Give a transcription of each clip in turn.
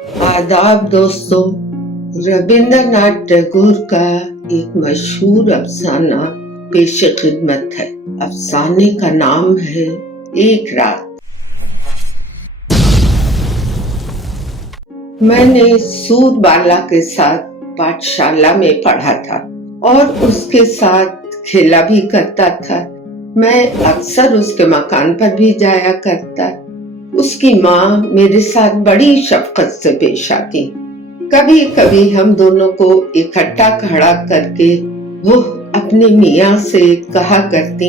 आदाब दोस्तों। रविंद्रनाथ टैगोर का एक मशहूर अफसाना पेश खिदमत है। अफसाने का नाम है एक रात। मैंने सूरबाला के साथ पाठशाला में पढ़ा था और उसके साथ खेला भी करता था। मैं अक्सर उसके मकान पर भी जाया करता। उसकी माँ मेरे साथ बड़ी शफकत से पेश आती। कभी कभी हम दोनों को इकट्ठा खड़ा करके वो अपने मियाँ से कहा करती,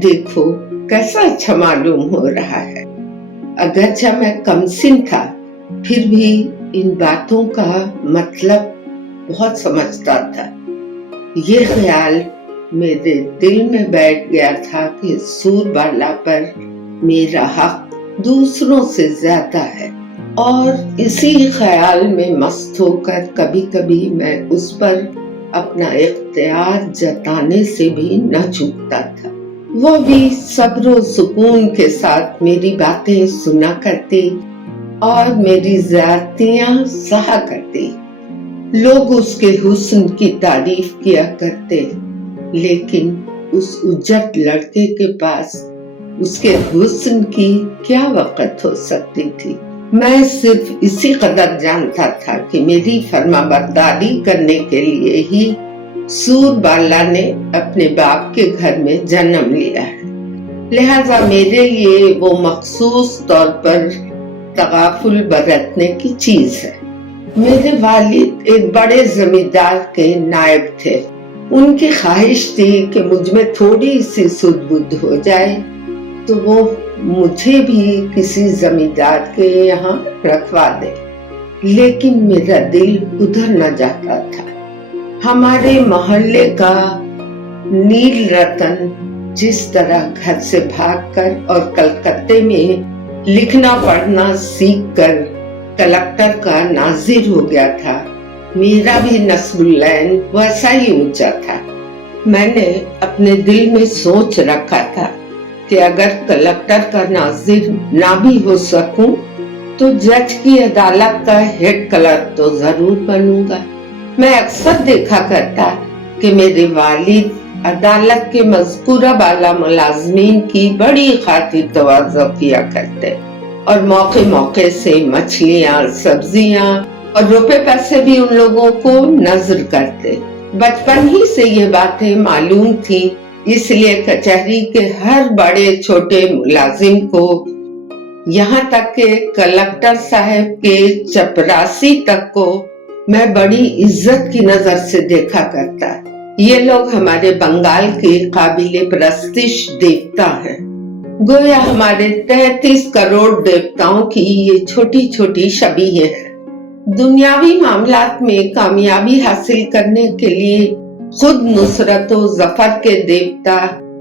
देखो कैसा अच्छा मालूम हो रहा है। अगरचे मैं कमसिन था, फिर भी इन बातों का मतलब बहुत समझता था। ये ख्याल मेरे दिल में बैठ गया था कि सूरबाला पर मेरा हक दूसरों से ज्यादा है, और इसी ख्याल में मस्त होकर कभी कभी मैं उस पर अपना इख्तियार जताने से भी न चूकता था। वो भी सब्र सुकून के साथ मेरी बातें सुना करती और मेरी ज़्यादतियां सहा करती। लोग उसके हुस्न की तारीफ किया करते, लेकिन उस उज्जट लड़के के पास उसके हुस्न की क्या वक़्त हो सकती थी। मैं सिर्फ इसी कदर जानता था कि मेरी फरमाबरदारी करने के लिए ही सूरबाला ने अपने बाप के घर में जन्म लिया है, लिहाजा मेरे लिए वो मखसूस तौर पर तगाफुल बरतने की चीज है। मेरे वालिद एक बड़े जमींदार के नायब थे। उनकी ख्वाहिश थी कि मुझ में थोड़ी सी सुध-बुध हो जाए तो वो मुझे भी किसी जमींदार के यहाँ रखवा दे, लेकिन मेरा दिल उधर न जाता था। हमारे मोहल्ले का नील रतन जिस तरह घर से भागकर और कलकत्ते में लिखना पढ़ना सीखकर कलेक्टर का नाजिर हो गया था, मेरा भी नस्बुल्लैन वैसा ही ऊंचा था। मैंने अपने दिल में सोच रखा था कि अगर कलेक्टर का नाजिर ना भी हो सकूं तो जज की अदालत का हेड क्लर्क तो जरूर बनूंगा। मैं अक्सर देखा करता कि मेरे वालिद अदालत के मज़कूरा बाला मुलाजमीन की बड़ी खातिर तवाज़ो किया करते और मौके मौके से मछलियाँ, सब्जियाँ और रुपए पैसे भी उन लोगों को नजर करते। बचपन ही से ये बातें मालूम थी, इसलिए कचहरी के हर बड़े छोटे मुलाजिम को, यहाँ तक के कलेक्टर साहब के चपरासी तक को मैं बड़ी इज्जत की नजर से देखा करता। ये लोग हमारे बंगाल के काबिले प्रस्तिश देवता हैं। गोया हमारे 33 करोड़ देवताओं की ये छोटी छोटी शबीहें हैं। दुनियावी मामलात में कामयाबी हासिल करने के लिए खुद नुसरत व जफर के देवता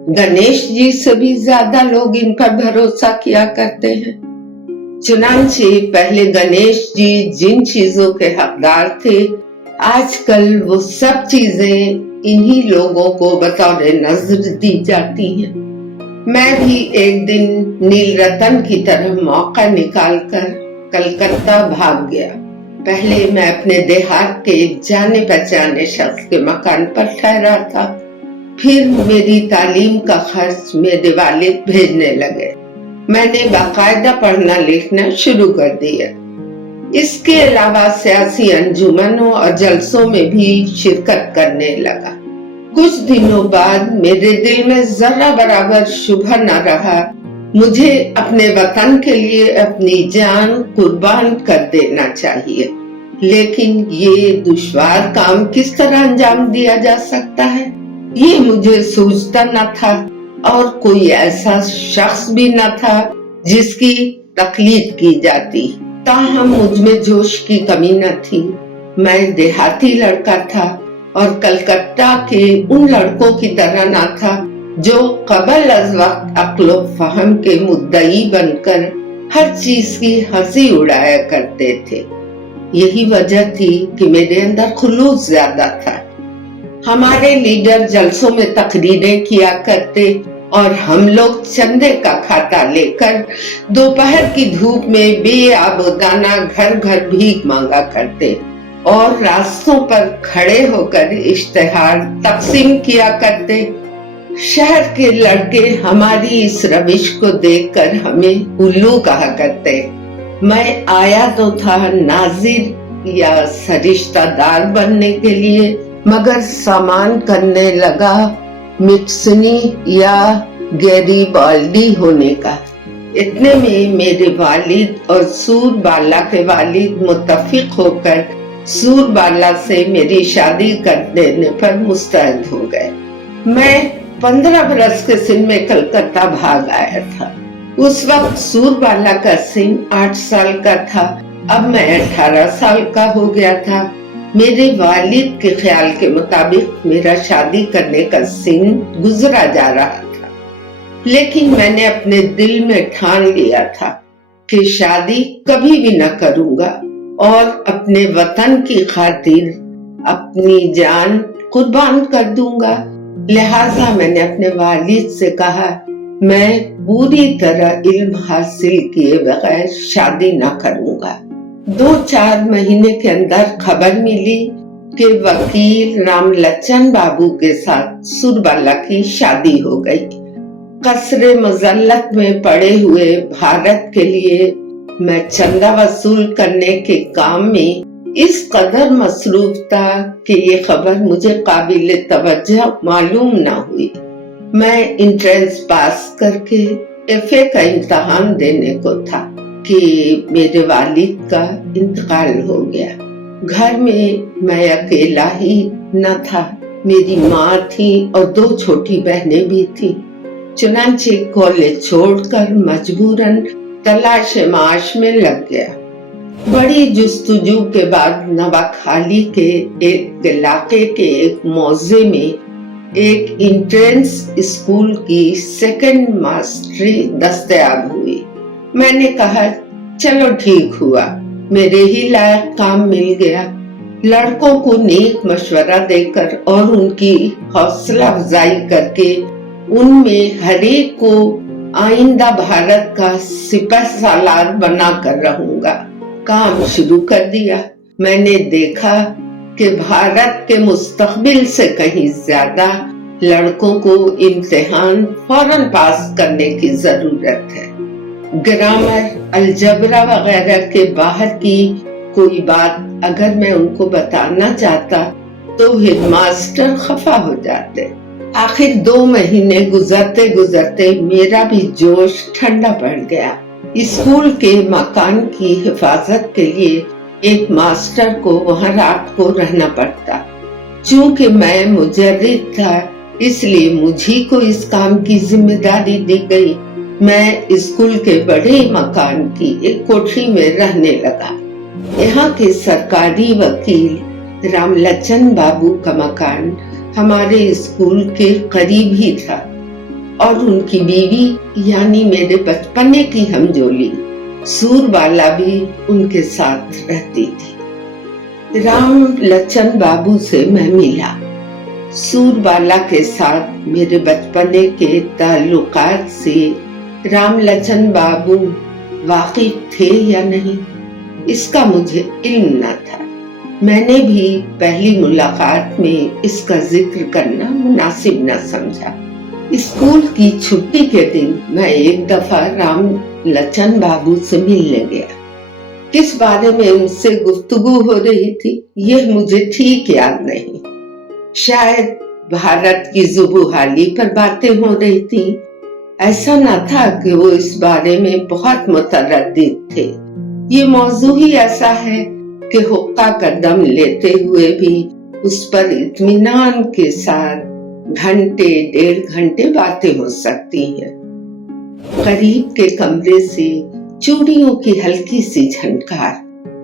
गणेश जी से भी ज्यादा लोग इन पर भरोसा किया करते हैं। चुनांचे पहले गणेश जी जिन चीजों के हकदार थे, आजकल वो सब चीजें इन्हीं लोगों को बतौर नजर दी जाती हैं। मैं भी एक दिन नील रतन की तरह मौका निकालकर कलकत्ता भाग गया। पहले मैं अपने देहात के एक जाने पहचाने शख्स के मकान पर ठहरा था। फिर मेरी तालीम का खर्च मेरे वालिद भेजने लगे। मैंने बाकायदा पढ़ना लिखना शुरू कर दिया। इसके अलावा सियासी अंजुमनों और जलसों में भी शिरकत करने लगा। कुछ दिनों बाद मेरे दिल में जरा बराबर शुबह न रहा, मुझे अपने वतन के लिए अपनी जान कुर्बान कर देना चाहिए। लेकिन ये दुश्वार काम किस तरह अंजाम दिया जा सकता है, ये मुझे सूझता न था, और कोई ऐसा शख्स भी न था जिसकी तकलीद की जाती। ताहम मुझ में जोश की कमी न थी। मैं देहाती लड़का था और कलकत्ता के उन लड़कों की तरह न था जो कबल अज वक्त अक्ल व फहम के मुद्दई बनकर हर चीज की हंसी उड़ाया करते थे। यही वजह थी कि मेरे अंदर खुलूस ज्यादा था। हमारे लीडर जलसों में तकरीरें किया करते और हम लोग चंदे का खाता लेकर दोपहर की धूप में बेआबोदाना घर घर भीख मांगा करते और रास्तों पर खड़े होकर इश्तेहार तकसीम किया करते। शहर के लड़के हमारी इस रविश को देखकर हमें उल्लू कहा करते। मैं आया तो था नाजिर या सरिश्तेदार बनने के लिए, मगर सामान करने लगा मिक्सनी या गैरीबाल्डी होने का। इतने में मेरे वालिद और सूरबाला के वालिद मुत्तफिक होकर सूरबाला से मेरी शादी कर देने पर मुस्तैद हो गए। मैं 15 बरस के सिन में कलकत्ता भाग आया था। उस वक्त सूरबाला का सिन 8 साल का था, अब मैं 18 साल का हो गया था। मेरे वालिद के ख्याल के मुताबिक मेरा शादी करने का सिन गुजरा जा रहा था, लेकिन मैंने अपने दिल में ठान लिया था कि शादी कभी भी न करूंगा और अपने वतन की खातिर अपनी जान कुर्बान कर दूंगा। लिहाजा मैंने अपने वालिद से कहा, मैं पूरी तरह इल्म हासिल किए बगैर शादी न करूंगा। 2-4 महीने के अंदर खबर मिली कि वकील रामलचन बाबू के साथ सूरबाला की शादी हो गई। कसरे मजल्लत में पड़े हुए भारत के लिए मैं चंदा वसूल करने के काम में इस कदर मसरूफ था कि ये खबर मुझे काबिल तवज्जो मालूम ना हुई। मैं एंट्रेंस पास करके एफए का इम्तहान देने को था कि मेरे वालिद का इंतकाल हो गया। घर में मैं अकेला ही न था, मेरी माँ थी और 2 छोटी बहनें भी थी। चुनांचे कॉलेज छोड़कर मजबूरन तलाश माश में लग गया। बड़ी जुस्तजू के बाद नवाखाली के एक इलाके के एक मौजे में एक एंट्रेंस स्कूल की सेकंड मास्टरी दस्तयाब हुई। मैंने कहा, चलो ठीक हुआ, मेरे ही लायक काम मिल गया। लड़कों को नेक मशवरा देकर और उनकी हौसला अफजाई करके उनमें हरेक को आइंदा भारत का सिपहसालार बना कर रहूंगा। काम शुरू कर दिया। मैंने देखा कि भारत के मुस्तकबिल से कहीं ज्यादा लड़कों को इम्तिहान फौरन पास करने की जरूरत है। ग्रामर, अलजबरा वगैरह के बाहर की कोई बात अगर मैं उनको बताना चाहता तो हेडमास्टर खफा हो जाते। आखिर 2 महीने गुजरते गुजरते मेरा भी जोश ठंडा पड़ गया। स्कूल के मकान की हिफाजत के लिए एक मास्टर को वहां रात को रहना पड़ता। चूंकि मैं मुजर्रिद था, इसलिए मुझी को इस काम की जिम्मेदारी दी गई। मैं स्कूल के बड़े मकान की एक कोठरी में रहने लगा। यहाँ के सरकारी वकील रामलचन बाबू का मकान हमारे स्कूल के करीब ही था और उनकी बीवी यानी मेरे बचपने की हमजोली सूरबाला भी उनके साथ रहती थी। रामलचन बाबू से मैं मिला। सूरबाला के साथ मेरे बचपने के ताल्लुकात से रामलचन बाबू वाकिफ थे या नहीं, इसका मुझे इल्म न था। मैंने भी पहली मुलाकात में इसका जिक्र करना मुनासिब न समझा। स्कूल की छुट्टी के दिन मैं एक दफा रामलचन बाबू से मिलने गया। किस बारे में उनसे गुफ्तगू हो रही थी यह मुझे ठीक याद नहीं। शायद भारत की जुबूहाली पर बातें हो रही थी। ऐसा न था कि वो इस बारे में बहुत मुतरद्दिद थे। ये मौजू ही ऐसा है कि हुक्का का दम लेते हुए भी उस पर इत्मीनान के साथ घंटे 1.5 घंटे बातें हो सकती हैं। करीब के कमरे से चूड़ियों की हल्की सी झनकार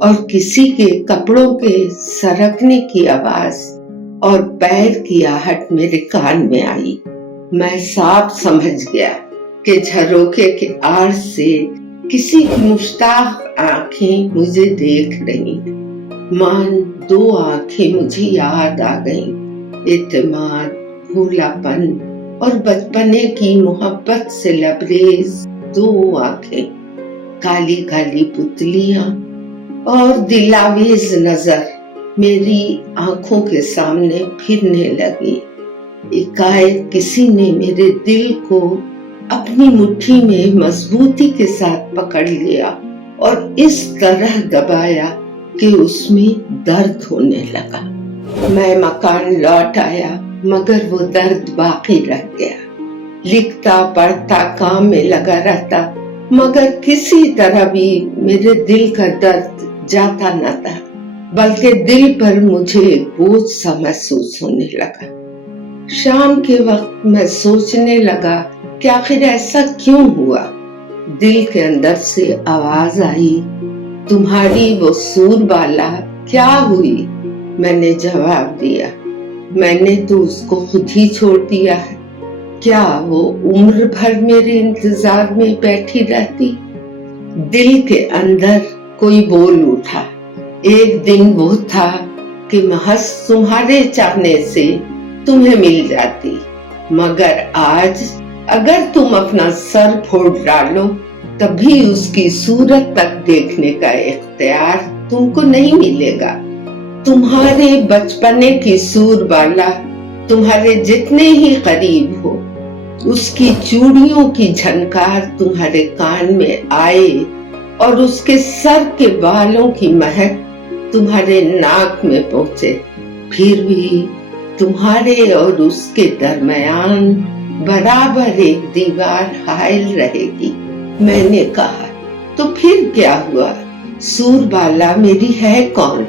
और किसी के कपड़ों के सरकने की आवाज और पैर की आहट मेरे कान में आई। मैं साफ समझ गया कि झरोखे के आड़ से किसी की मुश्ताक आंखें मुझे देख रही। मान 2 आंखें मुझे याद आ गईं। एतमाद, भोलापन اور بچپنے کی محبت سے لبریز 2 آنکھیں، کالی کالی پتلیاں اور دلاویز نظر میری آنکھوں کے سامنے پھرنے لگی۔ ایکائک کسی نے میرے دل کو اپنی مٹھی میں مضبوطی کے ساتھ پکڑ لیا اور اس طرح دبایا کہ اس میں درد ہونے لگا۔ میں مکان لوٹ آیا مگر وہ درد باقی رہ گیا۔ لکھتا پڑھتا کام میں لگا رہتا مگر کسی طرح بھی میرے دل کا درد جاتا نہ تھا، بلکہ دل پر مجھے بوجھ سا محسوس ہونے لگا۔ شام کے وقت میں سوچنے لگا کہ آخر ایسا کیوں ہوا۔ دل کے اندر سے آواز آئی، تمہاری وہ سور بالا کیا ہوئی؟ میں نے جواب دیا، میں نے تو اس کو خود ہی چھوڑ دیا ہے، کیا وہ عمر بھر میرے انتظار میں بیٹھی رہتی؟ دل کے اندر کوئی بول اٹھا۔ ایک دن وہ تھا کہ محض تمہارے چاہنے سے تمہیں مل جاتی، مگر آج اگر تم اپنا سر پھوڑ ڈالو تب بھی اس کی صورت تک دیکھنے کا اختیار تم کو نہیں ملے گا۔ تمہارے بچپنے کی سور بالا تمہارے جتنے ہی قریب ہو، اس کی چوڑیوں کی جھنکار تمہارے کان میں آئے اور اس کے سر کے بالوں کی مہک تمہارے ناک میں پہنچے، پھر بھی تمہارے اور اس کے درمیان برابر ایک دیوار حائل رہے گی۔ میں نے کہا، تو پھر کیا ہوا؟ سور بالا میری ہے کون؟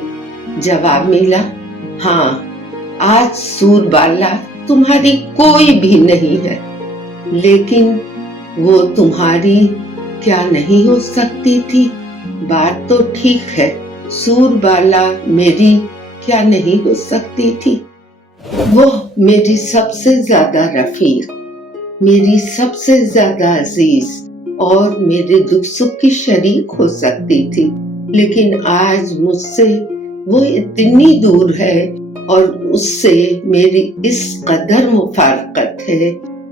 جواب ملا، ہاں، آج سور بالا تمہاری کوئی بھی نہیں ہے، لیکن وہ تمہاری کیا نہیں ہو سکتی تھی؟ بات تو ٹھیک ہے، سور بالا میری کیا نہیں ہو سکتی تھی؟ وہ میری سب سے زیادہ رفیق، میری سب سے زیادہ عزیز اور میرے دکھ سکھ کی شریک ہو سکتی تھی، لیکن آج مجھ سے وہ اتنی دور ہے اور اس سے میری اس قدر مفارقت ہے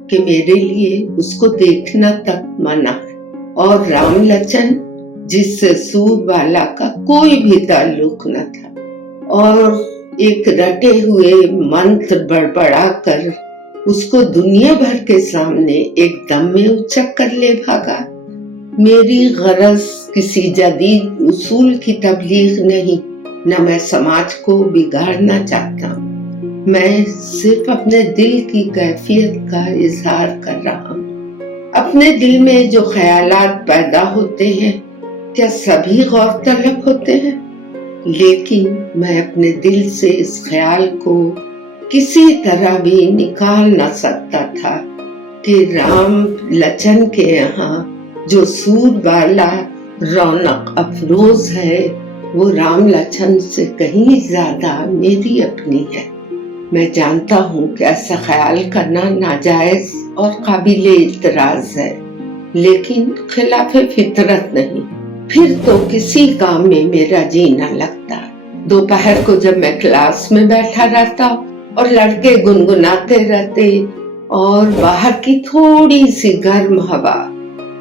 کہ میرے لیے اس کو دیکھنا تک منع ہے۔ اور رام لچن جس سے سور بالا کا کوئی بھی تعلق نہ تھا، اور ایک رٹے ہوئے منتر بڑبڑا کر اس کو دنیا بھر کے سامنے ایک دم میں اچک کر لے بھاگا۔ میری غرض کسی جدید اصول کی تبلیغ نہیں، نہ میں سماج کو بگاڑنا چاہتا ہوں، میں صرف اپنے دل کی کیفیت کا اظہار کر رہا ہوں۔ اپنے دل میں جو خیالات پیدا ہوتے ہیں کیا سبھی غور طلب ہوتے ہیں؟ لیکن میں اپنے دل سے اس خیال کو کسی طرح بھی نکال نہ سکتا تھا کہ رام لچن کے یہاں جو سور بالا رونق افروز ہے وہ رام لچن سے کہیں زیادہ میری اپنی ہے۔ میں جانتا ہوں کہ ایسا خیال کرنا ناجائز اور قابل اعتراض ہے، لیکن خلاف فطرت نہیں، پھر تو کسی کام میں میرا جی نہ لگتا۔ دوپہر کو جب میں کلاس میں بیٹھا رہتا اور لڑکے گنگناتے رہتے اور باہر کی تھوڑی سی گرم ہوا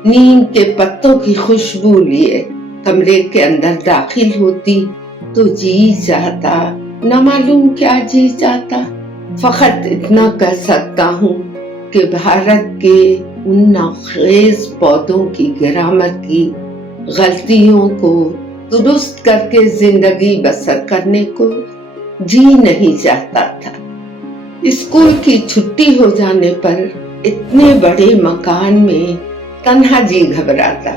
نیم کے پتوں کی خوشبو لیے کمرے کے اندر داخل ہوتی تو جی چاہتا، نہ معلوم کیا جی چاہتا۔ فقط اتنا کہہ سکتا ہوں کہ بھارت کے ان ناخیز پودوں کی گرامر کی غلطیوں کو درست کر کے زندگی بسر کرنے کو جی نہیں چاہتا تھا۔ اسکول کی چھٹی ہو جانے پر اتنے بڑے مکان میں تنہا جی گھبراتا،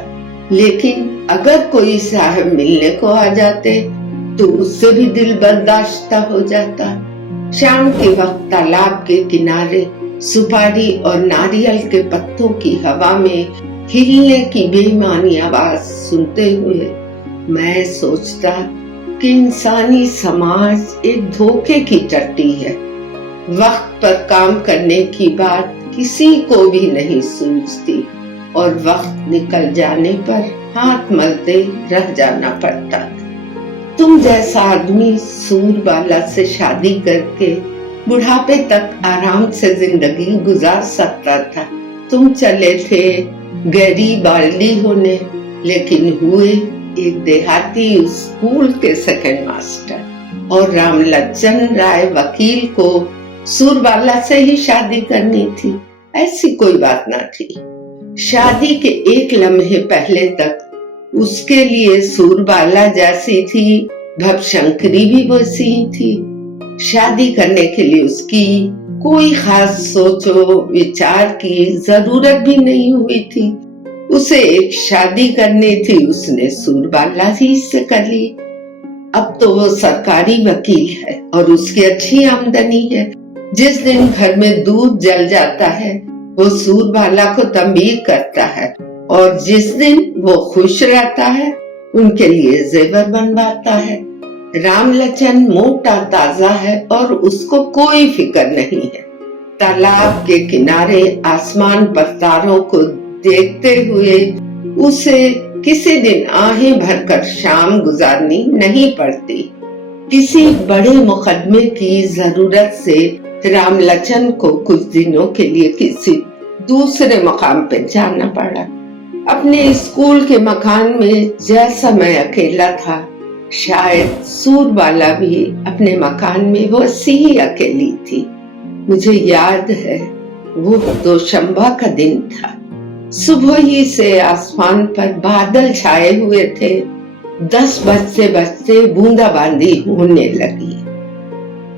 لیکن اگر کوئی صاحب ملنے کو آ جاتے تو اس سے بھی دل برداشتہ ہو جاتا۔ شام کے وقت تالاب کے کنارے سپاری اور ناریل کے پتوں کی ہوا میں ہلنے کی بے معنی آواز سنتے ہوئے میں سوچتا کہ انسانی سماج ایک دھوکے کی ٹٹی ہے، وقت پر کام کرنے کی بات کسی کو بھی نہیں سوچتی اور وقت نکل جانے پر ہاتھ ملتے رہ جانا پڑتا۔ تم جیسا آدمی سور بالا سے شادی کر کے बुढ़ापे तक आराम से जिंदगी गुजार सकता था। तुम चले थे गैरी बाल्डी होने, लेकिन हुए एक देहाती स्कूल के सेकंड मास्टर। और रामलचन राय वकील को सूरबाला से ही शादी करनी थी, ऐसी कोई बात ना थी। शादी के एक लम्हे पहले तक उसके लिए सूरबाला जैसी थी, भवशंकरी भी वैसी ही थी। शादी करने के लिए उसकी कोई खास सोचो विचार की जरूरत भी नहीं हुई थी। उसे एक शादी करनी थी, उसने सूरबाला ही से कर ली। अब तो वो सरकारी वकील है और उसकी अच्छी आमदनी है। जिस दिन घर में दूध जल जाता है वो सूरबाला को तंबीह करता है, और जिस दिन वो खुश रहता है उनके लिए जेवर बनवाता है। रामलचन मोटा ताजा है और उसको कोई फिक्र नहीं है। तालाब के किनारे आसमान पर तारों को देखते हुए उसे किसी दिन आहें भरकर शाम गुजारनी नहीं पड़ती। किसी बड़े मुकदमे की जरूरत से रामलचन को कुछ दिनों के लिए किसी दूसरे मकाम पे जाना पड़ा। अपने स्कूल के मकान में जैसा मैं अकेला था, शायद सूरबाला भी अपने मकान में वैसी ही अकेली थी। मुझे याद है वो दोशंबा का दिन था। सुबह ही से आसमान पर बादल छाए हुए थे। 10 बजते बजते बूंदाबांदी होने लगी।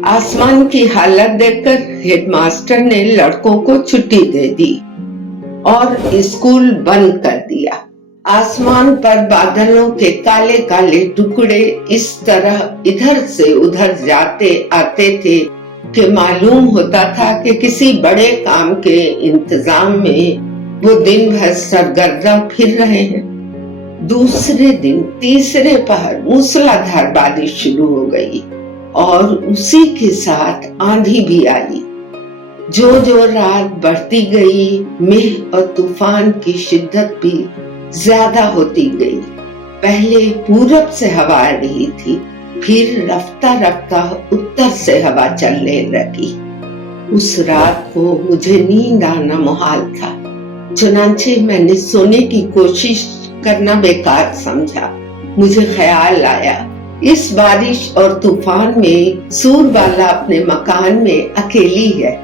आसमान की हालत देखकर हेडमास्टर ने लड़कों को छुट्टी दे दी और स्कूल बंद कर दिया। आसमान पर बादलों के काले काले टुकड़े इस तरह इधर से उधर जाते आते थे कि मालूम होता था कि किसी बड़े काम के इंतजाम में वो दिन भर सरगर्दा फिर रहे हैं। दूसरे दिन तीसरे पहर मूसलाधार बारिश शुरू हो गई और उसी के साथ आंधी भी आई। जो जो रात बढ़ती गई, मेघ और तूफान की शिद्दत भी ज्यादा होती गई। पहले पूरब से हवा आ रही थी, फिर रफ्ता रफ्ता उत्तर से हवा चलने लगी। उस रात को मुझे नींद आना मुहाल था, चुनांचे मैंने सोने की कोशिश करना बेकार समझा। मुझे ख्याल आया, इस बारिश और तूफान में सूरबाला अपने मकान में अकेली है।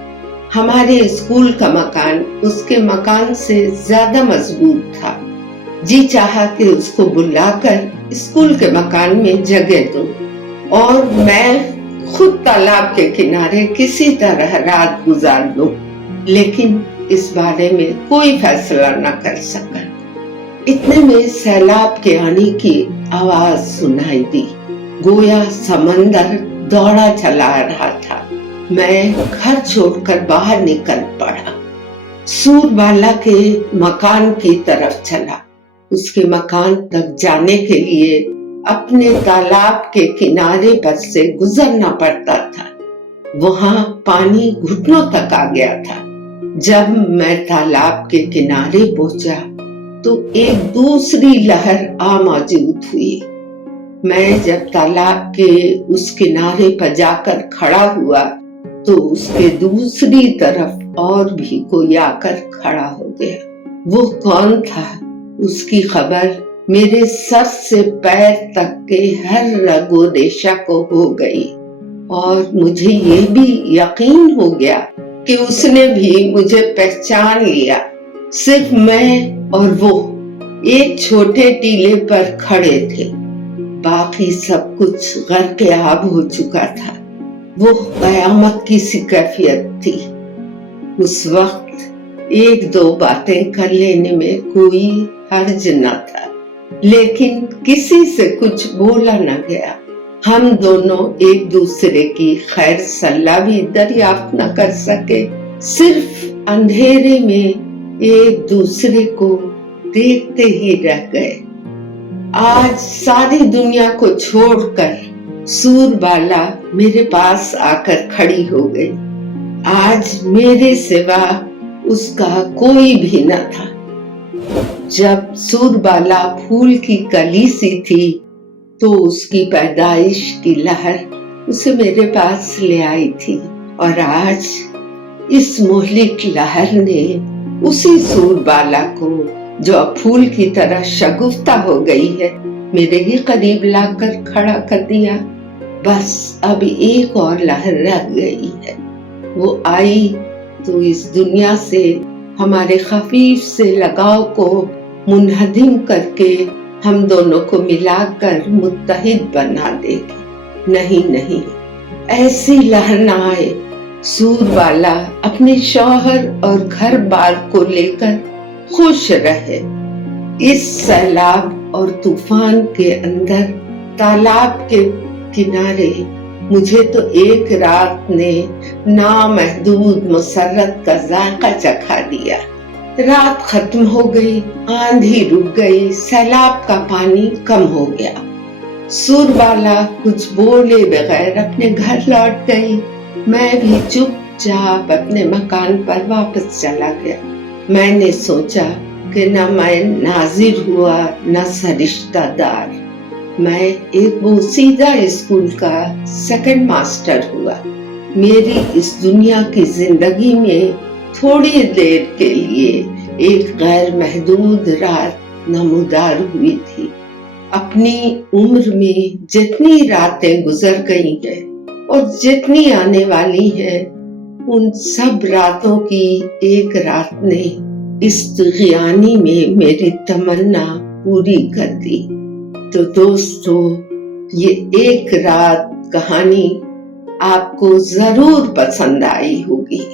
हमारे स्कूल का मकान उसके मकान से ज्यादा मजबूत था। जी चाहा कि उसको बुलाकर स्कूल के मकान में जगह दूं और मैं खुद तालाब के किनारे किसी तरह रात गुजार दूं, लेकिन इस बारे में कोई फैसला न कर सका। इतने में सैलाब के आने की आवाज सुनाई दी। गोया समंदर दौड़ा चला रहा था। मैं घर छोड़कर बाहर निकल पड़ा। सूरबाला के मकान की तरफ चला। उसके मकान तक जाने के लिए अपने तालाब के किनारे पर से गुजरना पड़ता था। वहां पानी घुटनों तक आ गया था। जब मैं तालाब के किनारे पहुंचा तो एक दूसरी लहर आ मौजूद हुई। मैं जब तालाब के उस किनारे पर जाकर खड़ा हुआ तो उसके दूसरी तरफ और भी कोई आकर खड़ा हो गया। वो कौन था, उसकी खबर मेरे सर से पैर तक के हर रगो रेशा को हो गई और मुझे ये भी यकीन हो गया कि उसने भी मुझे पहचान लिया। सिर्फ मैं और वो एक छोटे टीले पर खड़े थे। बाकी सब कुछ गर्क आब हो चुका था। वो कयामत की सी कैफियत थी। उस वक्त एक दो बातें कर लेने में कोई हर्ज न था, लेकिन किसी से कुछ बोला न गया। हम दोनों एक दूसरे की खैर सलाह भी दरियाफ्त न कर सके। सिर्फ अंधेरे में एक दूसरे को देखते ही रह गए। आज सारी दुनिया को छोड़कर सूरबाला मेरे पास आकर खड़ी हो गई। आज मेरे सिवा उसका कोई भी न था। जब सूरबाला फूल की कली सी थी तो उसकी पैदाइश की लहर उसे मेरे पास ले आई थी اور آج اس مہلک لہر نے اسی سور بالا کو جو اب پھول کی طرح شگفتہ ہو گئی ہے میرے ہی قریب لا کر کھڑا کر دیا۔ بس اب ایک اور لہر رہ گئی ہے، وہ آئی تو اس دنیا سے ہمارے خفیف سے لگاؤ کو منہدم کر کے ہم دونوں کو ملا کر متحد بنا دے گی۔ نہیں نہیں، ایسی لہر نہ آئے۔ سور بالا اپنے شوہر اور گھر بار کو لے کر خوش رہے۔ اس سیلاب اور طوفان کے اندر تالاب کے کنارے مجھے تو ایک رات نے نامحدود مسرت کا ذائقہ چکھا دیا۔ رات ختم ہو گئی، آندھی رک گئی، سیلاب کا پانی کم ہو گیا۔ سور بالا کچھ بولے بغیر اپنے گھر لوٹ گئی۔ میں بھی چپ چاپ اپنے مکان پر واپس چلا گیا۔ میں نے سوچا کہ نہ میں ناظر ہوا نہ سرشتہ دار، میں ایک بوسیدہ اسکول کا سیکنڈ ماسٹر ہوا۔ میری اس دنیا کی زندگی میں تھوڑی دیر کے لیے ایک غیر محدود رات نمودار ہوئی تھی۔ اپنی عمر میں جتنی راتیں گزر گئی ہیں اور جتنی آنے والی ہیں، ان سب راتوں کی ایک رات نے استغیانی میں میری تمنا پوری کر دی۔ تو دوستو، یہ ایک رات کہانی آپ کو ضرور پسند آئی ہوگی۔